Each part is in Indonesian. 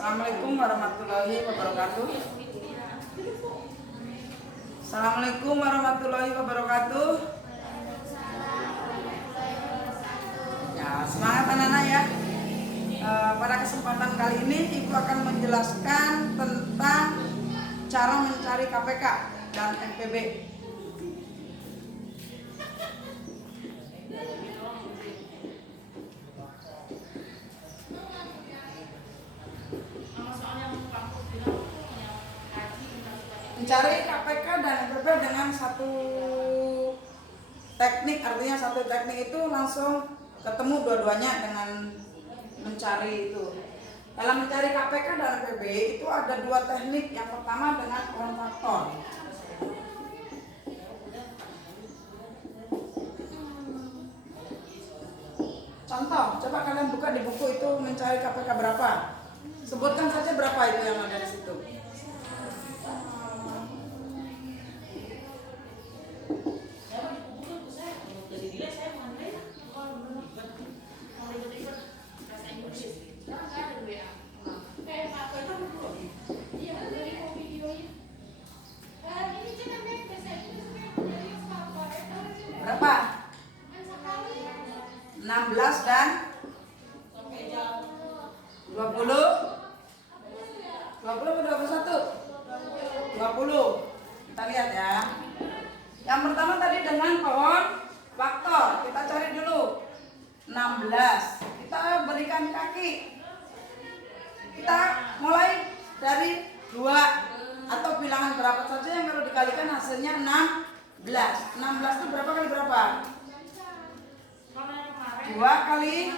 Assalamualaikum warahmatullahi wabarakatuh. Assalamualaikum warahmatullahi wabarakatuh. Ya, semangat anak-anak ya. Pada kesempatan kali ini Ibu akan menjelaskan tentang cara mencari KPK dan MPB. Mencari KPK dan MPB dengan satu teknik, artinya satu teknik itu langsung ketemu dua-duanya dengan mencari itu. Dalam mencari KPK dan MPB itu ada dua teknik. Yang pertama dengan kontraktor. Contoh, coba kalian buka di buku itu mencari KPK berapa. Sebutkan saja berapa itu yang ada di situ. Berapa? 16 dan 20? 20 atau 21? 20. Kita lihat ya. Yang pertama tadi dengan kontraktor. Kita cari dulu 16. Kita berikan kaki. Kita mulai dari 2 atau bilangan berapa saja yang kalau dikalikan hasilnya 16. 16 itu berapa kali berapa? 2 kali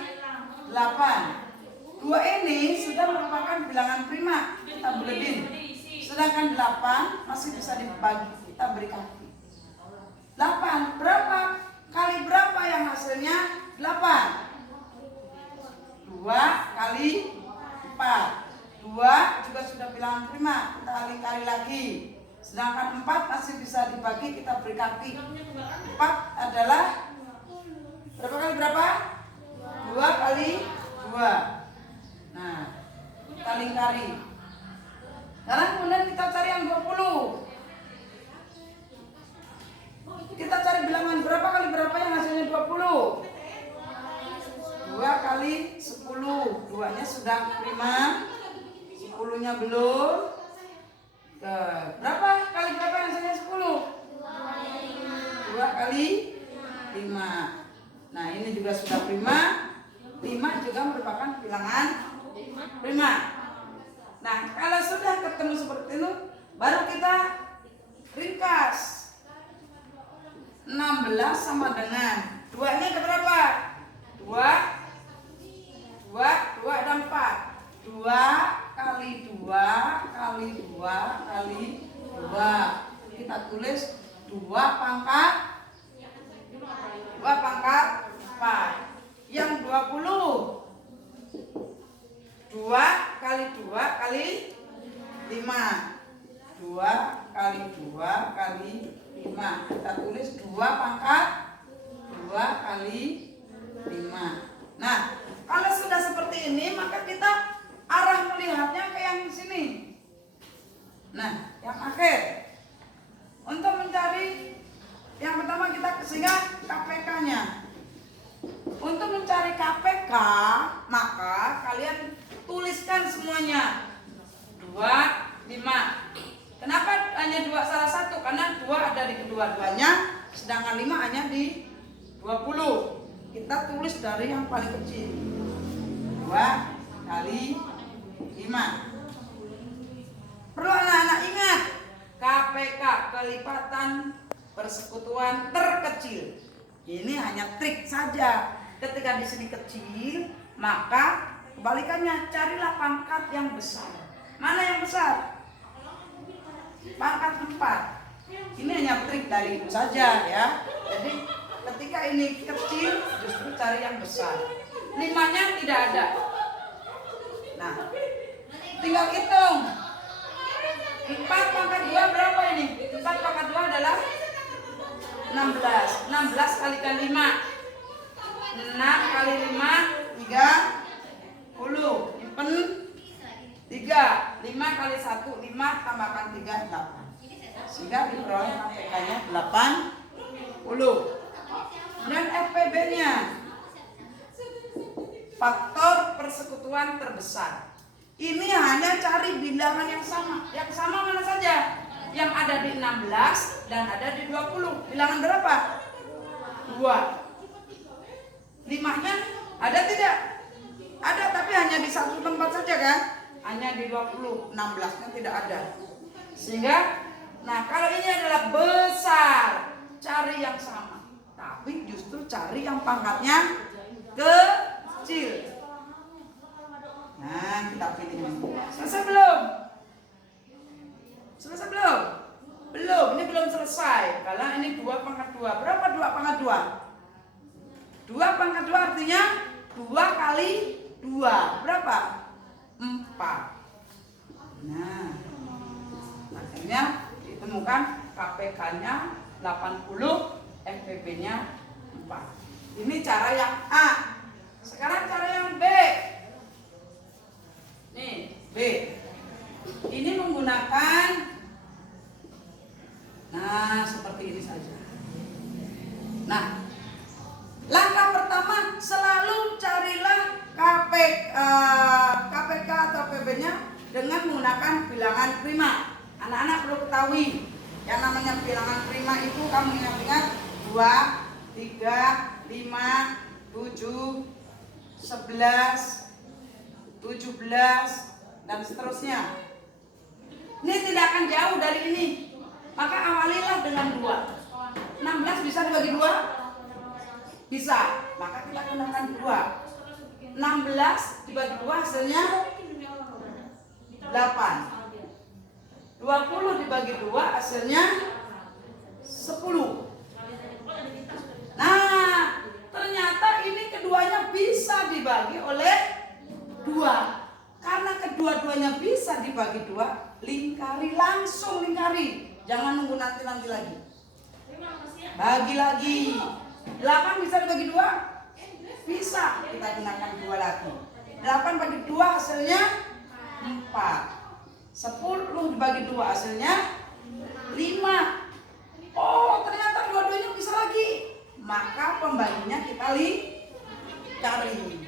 8. 2 ini sudah merupakan bilangan prima. Kita buletin. Sedangkan 8 masih bisa dibagi. Kita beri kaki. 8 berapa kali berapa yang hasilnya 8? 2 kali 4. 2 juga sudah bilangan prima. Kita kali lagi. Sedangkan 4 masih bisa dibagi, kita beri kaki. 4 adalah berapa kali berapa? 2 kali 2. Nah, kita lingkari. Sekarang kemudian kita cari yang 20. Kita cari bilangan berapa kali berapa yang hasilnya 20? 2 kali 10. 2-nya sudah prima, 10-nya belum. Berapa kali berapa yang hasilnya 10? 2 kali 5. Nah, ini juga sudah prima. 5 juga merupakan bilangan prima. Nah, kalau sudah ketemu seperti itu, baru kita ringkas. 16 sama dengan 2-nya ada berapa? 2 ada 4. 2 kali 2 kali 2 kali 2. Kita tulis 2 pangkat 4. Yang 20 2 kali 2 kali 5. 2 kali 2 kali 5. Kita tulis 2 pangkat 2 kali 5. Nah, kalau sudah seperti ini maka kita arah melihatnya ke yang sini. Nah, yang akhir. Untuk mencari yang pertama kita sehingga KPK-nya. Untuk mencari KPK, maka kalian tuliskan semuanya 25. Kenapa hanya 2 salah satu? Karena 2 ada di kedua-duanya, sedangkan 5 hanya di 20. Kita tulis dari yang paling kecil. 2 kali 5. Perlu anak-anak ingat, KPK kelipatan persekutuan terkecil. Ini hanya trik saja. Ketika di sini kecil, maka kebalikannya carilah pangkat yang besar. Mana yang besar? Pangkat 4. Ini hanya trik dari Ibu saja ya. Jadi ketika ini kecil, justru cari yang besar. 5-nya tidak ada. Nah, tinggal hitung. 4 pangkat 2 berapa ini? 4 pangkat 2 adalah 16. 16 kalikan 5. 6 kali 5 30. Simpen 3, 5 kali 1, 5 tambahkan 3, 8. Sehingga diperoleh KPK-nya 80. Dan FPB-nya faktor persekutuan terbesar. Ini hanya cari bilangan yang sama. Yang sama mana saja? Yang ada di 16 dan ada di 20. Bilangan berapa? 2. 5-nya ada tidak? Ada, tapi hanya di satu tempat saja kan? Hanya di 20. 16-nya tidak ada. Sehingga, nah kalau ini adalah besar, cari yang sama. Tapi justru cari yang pangkatnya kecil. Nah, kita pilih ini. Selesai belum? Selesai belum? Belum, ini belum selesai. Karena ini 2 pangkat 2. Berapa 2 pangkat 2? 2 pangkat 2 artinya 2 kali 2. Berapa? 4. Nah, akhirnya ditemukan KPK-nya 80, FPB-nya 4. Ini cara yang A. Sekarang cara yang B. Nih, B. Ini menggunakan, nah seperti ini saja. Nah, langkah pertama selalu carilah KPK atau PB-nya dengan menggunakan bilangan prima. Anak-anak perlu ketahui, yang namanya bilangan prima itu kamu ingat-ingat 2, 3, 5, 7, 11, 17 dan seterusnya. Ini tidak akan jauh dari ini. Maka awalilah dengan 2. 16 bisa dibagi 2? Bisa. Maka kita gunakan 2. 16 dibagi 2 hasilnya 8. 20 dibagi 2 hasilnya 10. Nah, ternyata ini keduanya bisa dibagi oleh 2. Karena kedua-duanya bisa dibagi 2, lingkari, langsung lingkari. Jangan nunggu nanti lagi. Bagi lagi. 8 bisa dibagi 2? Bisa. Kita gunakan 2 lagi. 8 bagi 2 hasilnya 4. 10 dibagi 2 hasilnya 5. Oh, ternyata dua-duanya bisa lagi. Maka pembaginya kita cari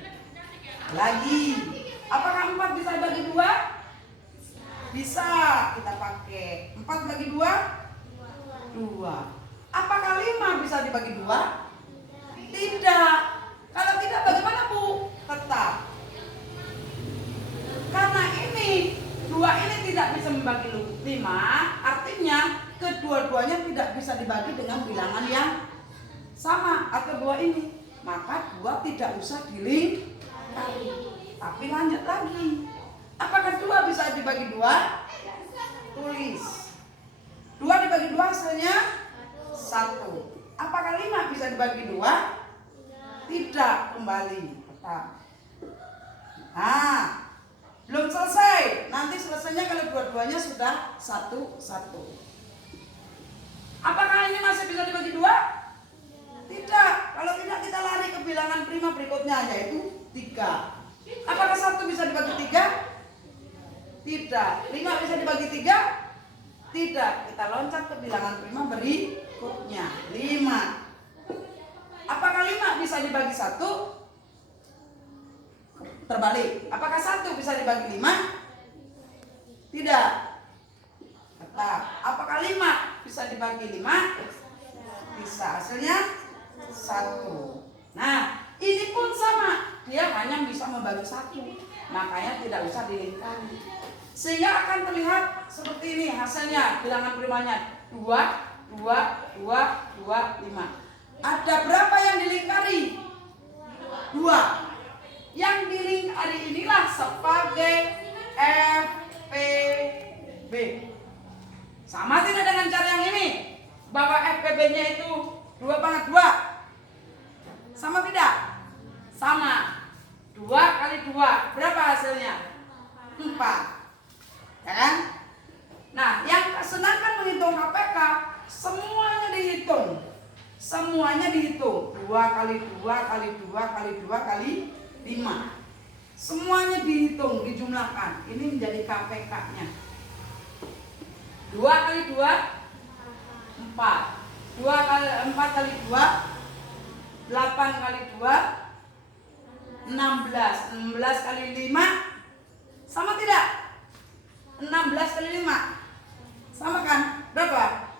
lagi. Apakah 4 bisa dibagi 2? Bisa. Kita pakai 4 bagi 2, 2. Apakah 5 bisa dibagi 2? Tidak. Kalau tidak bagaimana Bu? Tetap. Karena ini 2 ini tidak bisa membagi 5, artinya kedua-duanya tidak bisa dibagi dengan bilangan yang sama atau 2 ini. Maka 2 tidak usah dilingkari. Tapi lanjut lagi. Apakah 2 bisa dibagi 2? Tulis. 2 dibagi 2 hasilnya 1. Apakah 5 bisa dibagi 2? Tidak, kembali. Tetap. Nah, belum selesai. Nanti selesainya kalau dua-duanya sudah 1-1. Apakah ini masih bisa dibagi 2? Tidak. Kalau tidak kita lari ke bilangan prima berikutnya, yaitu 3. Apakah 1 bisa dibagi 3? Tidak. 5 bisa dibagi 3? Tidak. Kita loncat ke bilangan prima berikutnya, 5. Apakah 5 bisa dibagi 1? Terbalik. Apakah 1 bisa dibagi 5? Tidak. Tetap. Apakah 5 bisa dibagi 5? Bisa. Hasilnya 1. Nah, ini pun sama. Dia hanya bisa membagi 1. Makanya tidak usah dilingkari. Sehingga akan terlihat seperti ini hasilnya. Bilangan primanya 2, 2, 2, 2, 5. Ada berapa yang dilingkari? 2. Yang dilingkari inilah sebagai FPB. Sama tidak dengan cara yang ini? Bahwa FPB-nya itu 2 pangkat 2. Sama tidak? Sama. 2 kali 2. Berapa hasilnya? 4. Ya kan? Nah, yang sedangkan menghitung KPK, semuanya dihitung. Semuanya dihitung. 2 kali 2 kali 2 kali 2 kali 5. Semuanya dihitung, dijumlahkan. Ini menjadi KPK-nya. 2 kali 2, 4. 4 kali 2, 8 kali 2, 16. 16 kali 5, sama tidak? 16 kali 5, sama kan? Berapa?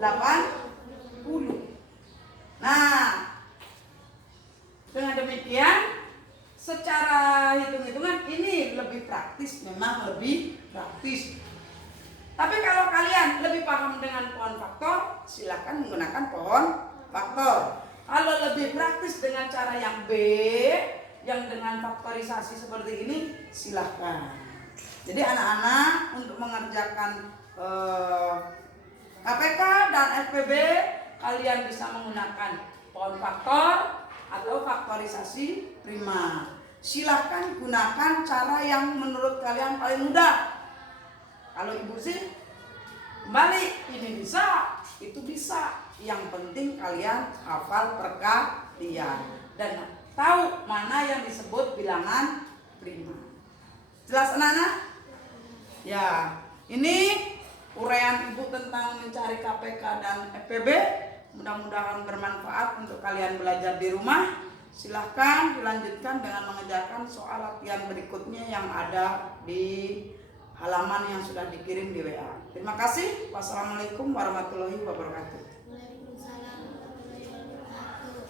80. Nah, dengan demikian secara hitung-hitungan ini lebih praktis, memang lebih praktis. Tapi kalau kalian lebih paham dengan pohon faktor, silakan menggunakan pohon faktor. Kalau lebih praktis dengan cara yang B, yang dengan faktorisasi seperti ini, silakan. Jadi anak-anak untuk mengerjakan KPK dan FPB, kalian bisa menggunakan pohon faktor atau faktorisasi prima. Silahkan gunakan cara yang menurut kalian paling mudah. Kalau ibu sih kembali, ini bisa, itu bisa. Yang penting kalian hafal perkalian dan tahu mana yang disebut bilangan prima. Jelas anak-anak? Ya, ini uraian ibu tentang mencari KPK dan FPB. Mudah-mudahan bermanfaat untuk kalian belajar di rumah. Silahkan dilanjutkan dengan mengerjakan soal latihan berikutnya yang ada di halaman yang sudah dikirim di WA. Terima kasih. Wassalamualaikum warahmatullahi wabarakatuh.